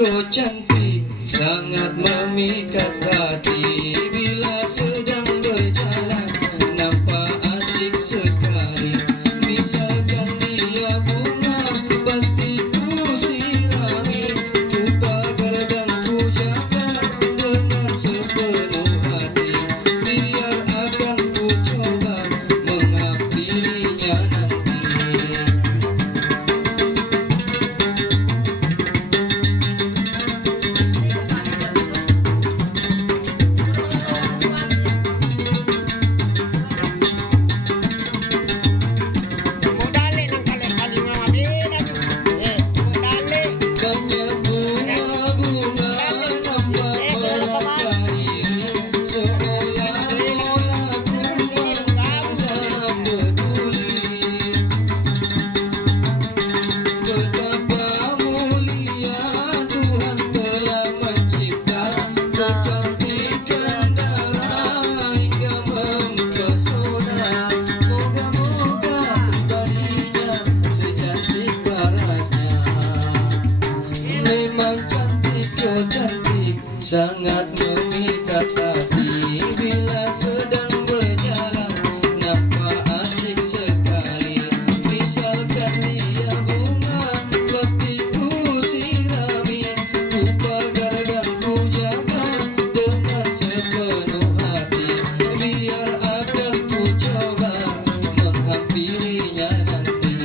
kau cantik, sangat memikat hati. Bila sedang berjalan, nampak asik sekali. Misalkan dia bunga, pasti ku sirami. Ku pagar dan ku jaga dengan sepenuh hati. Biar akan ku coba menghampirinya nanti. Banyak bunga-bunga nampak merasa iri, seolah-olah kumbang tiada peduli. Betapa mulia Tuhan telah mencipta, kecantikan darah hingga mempesona. Moga-moga pribadinya secantik parasnya. Memang cantik, oh cantik, sangat memikat hati. Bila sedang berjalan, nampak asik sekali. Misalkan dia bunga, pasti ku sirami. Ku pagar dan ku jaga dengan sepenuh hati. Biar akan ku coba menghampirinya nanti.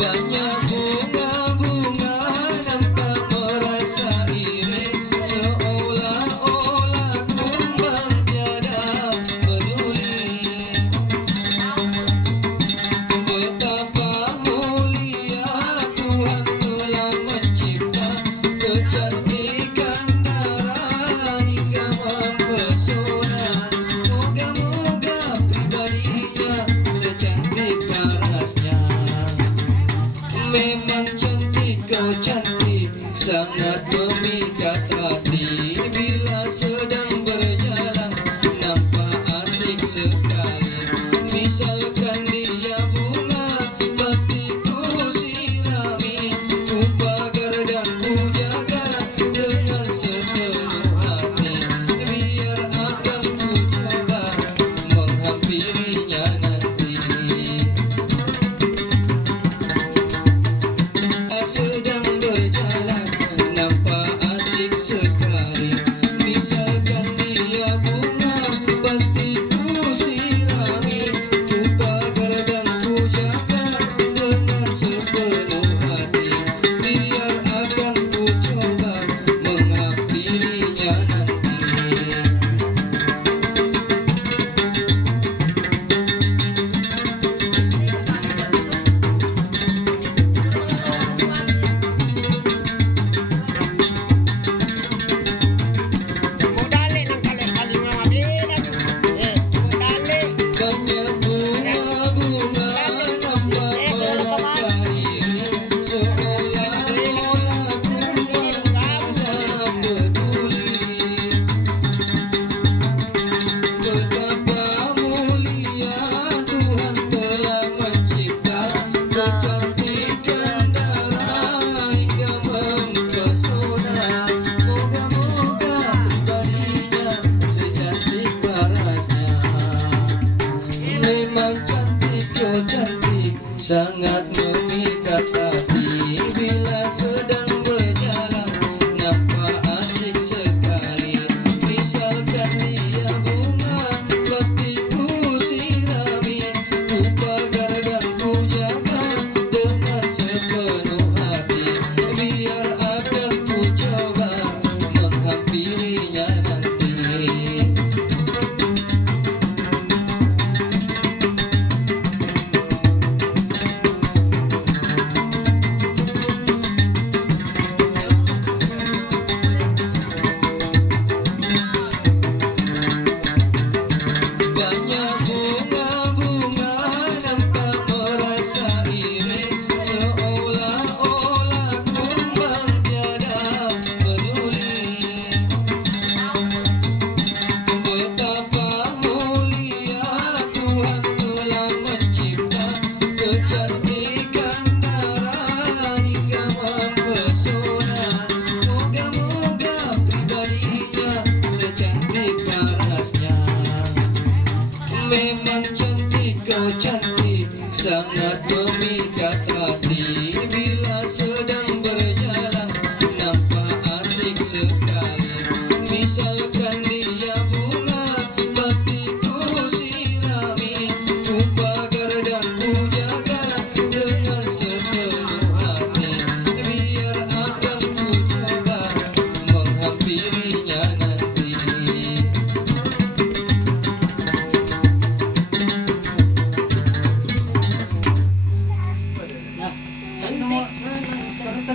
Banyak bunga-bunga nampak merasa iri, seolah-olah kumbang tiada peduli. Betapa mulia Tuhan telah mencipta, kecantikan darah hingga mempesona. Moga-moga pribadinya secantik parasnya. Memang cantik, kau cantik, sangat memikat hati. Bila sedang berjalan, nampak asik sekali. Misalkan dia bunga, pasti ku sirami. Ku pagar dan ku jaga dengan sepenuh hati. Biar akan ku coba menghampirinya nanti. Sedang berjalan,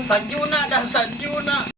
Sanjuna.